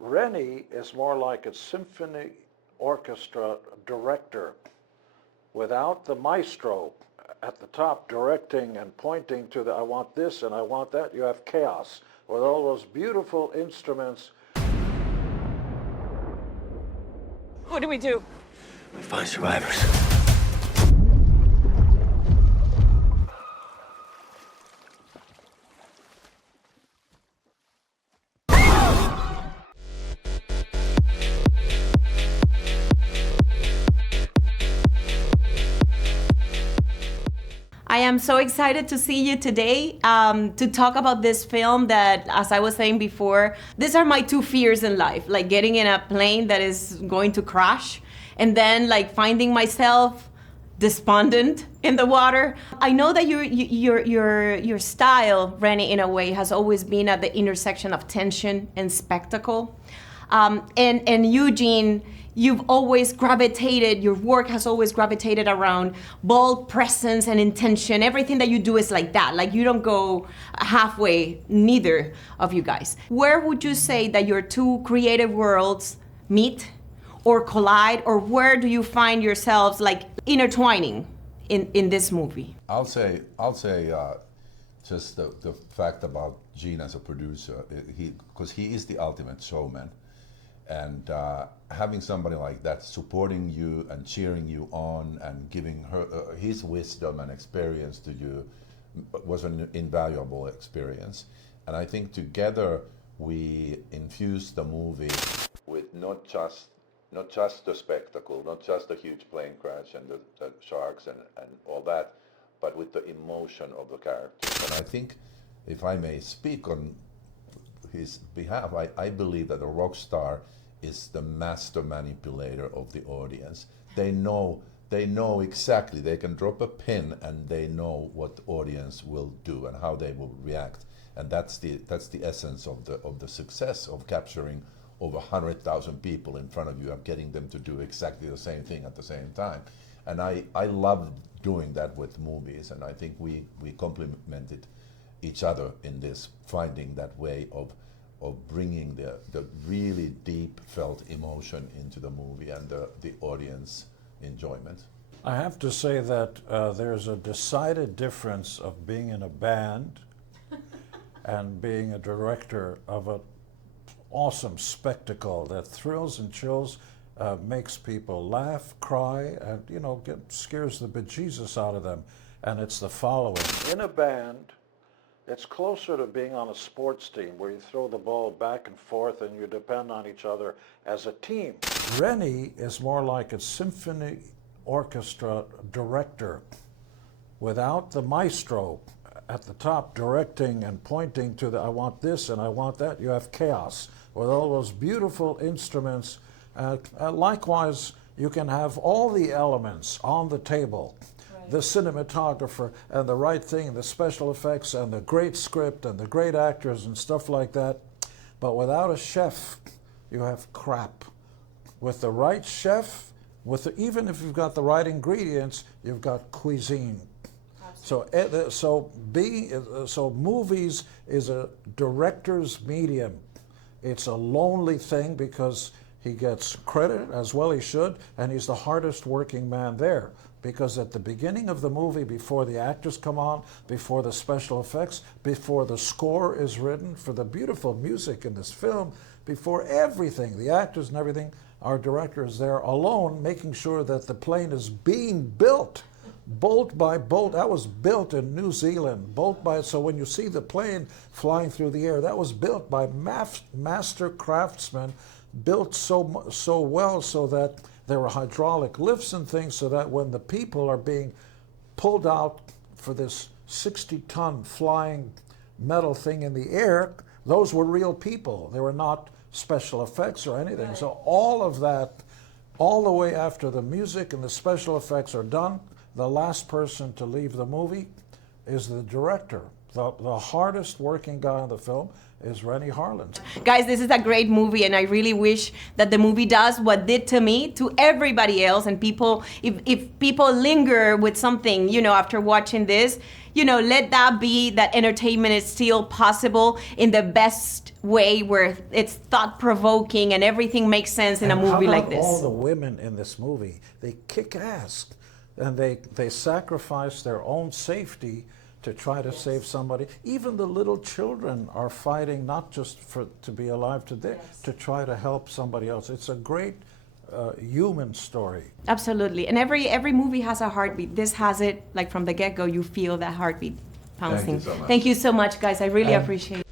Renny is more like a symphony orchestra director without the maestro at the top directing and pointing to the I want this and I want that. You have chaos with all those beautiful instruments. What do we do? We find survivors. I am so excited to see you today to talk about this film that, as I was saying before, these are my two fears in life, like getting in a plane that is going to crash and then like finding myself despondent in the water. I know that your style, Renny, in a way, has always been at the intersection of tension and spectacle. And Eugene, you've always gravitated, your work has always gravitated around bold presence and intention. Everything that you do is like that. Like you don't go halfway, neither of you guys. Where would you say that your two creative worlds meet or collide, or where do you find yourselves like intertwining in this movie? I'll say just the fact about Gene as a producer, because he is the ultimate showman. And having somebody like that supporting you and cheering you on and giving her his wisdom and experience to you was an invaluable experience. And I think together we infused the movie with not just the spectacle, not just the huge plane crash and the sharks and all that, but with the emotion of the characters. And I think, if I may speak on his behalf, I believe that a rock star is the master manipulator of the audience. They know exactly, they can drop a pin and they know what the audience will do and how they will react. And that's the essence of the success of capturing over 100,000 people in front of you and getting them to do exactly the same thing at the same time. And I love doing that with movies, and I think we complemented each other in this, finding that way of bringing the really deep felt emotion into the movie and the audience enjoyment. I have to say that there's a decided difference of being in a band and being a director of an awesome spectacle that thrills and chills, makes people laugh, cry, and scares the bejesus out of them. And it's the following. In a band, it's closer to being on a sports team where you throw the ball back and forth and you depend on each other as a team. Renny is more like a symphony orchestra director without the maestro at the top directing and pointing to the I want this and I want that. You have chaos with all those beautiful instruments. Likewise, you can have all the elements on the table. The cinematographer and the right thing, the special effects and the great script and the great actors and stuff like that. But without a chef, you have crap. With the right chef, even if you've got the right ingredients, you've got cuisine. Absolutely. So movies is a director's medium. It's a lonely thing because he gets credit, as well he should, and he's the hardest working man there. Because at the beginning of the movie, before the actors come on, before the special effects, before the score is written, for the beautiful music in this film, before everything, the actors and everything, our director is there alone making sure that the plane is being built, bolt by bolt. That was built in New Zealand, so when you see the plane flying through the air, that was built by master craftsmen, built so well so that there were hydraulic lifts and things so that when the people are being pulled out for this 60-ton flying metal thing in the air, those were real people. They were not special effects or anything. Right. So all of that, all the way after the music and the special effects are done, the last person to leave the movie is the director. The hardest working guy in the film is Renny Harlin. Guys, this is a great movie, and I really wish that the movie does what did to me, to everybody else, and people, if people linger with something, after watching this, let that be that entertainment is still possible in the best way, where it's thought-provoking and everything makes sense in a movie like this. All the women in this movie, they kick ass, and they sacrifice their own safety to try to save somebody. Even the little children are fighting not just to be alive today, to try to help somebody else. It's a great human story. Absolutely. And every movie has a heartbeat. This has it, like from the get-go, you feel that heartbeat bouncing. Thank you so much. Thank you so much, guys. I really appreciate it.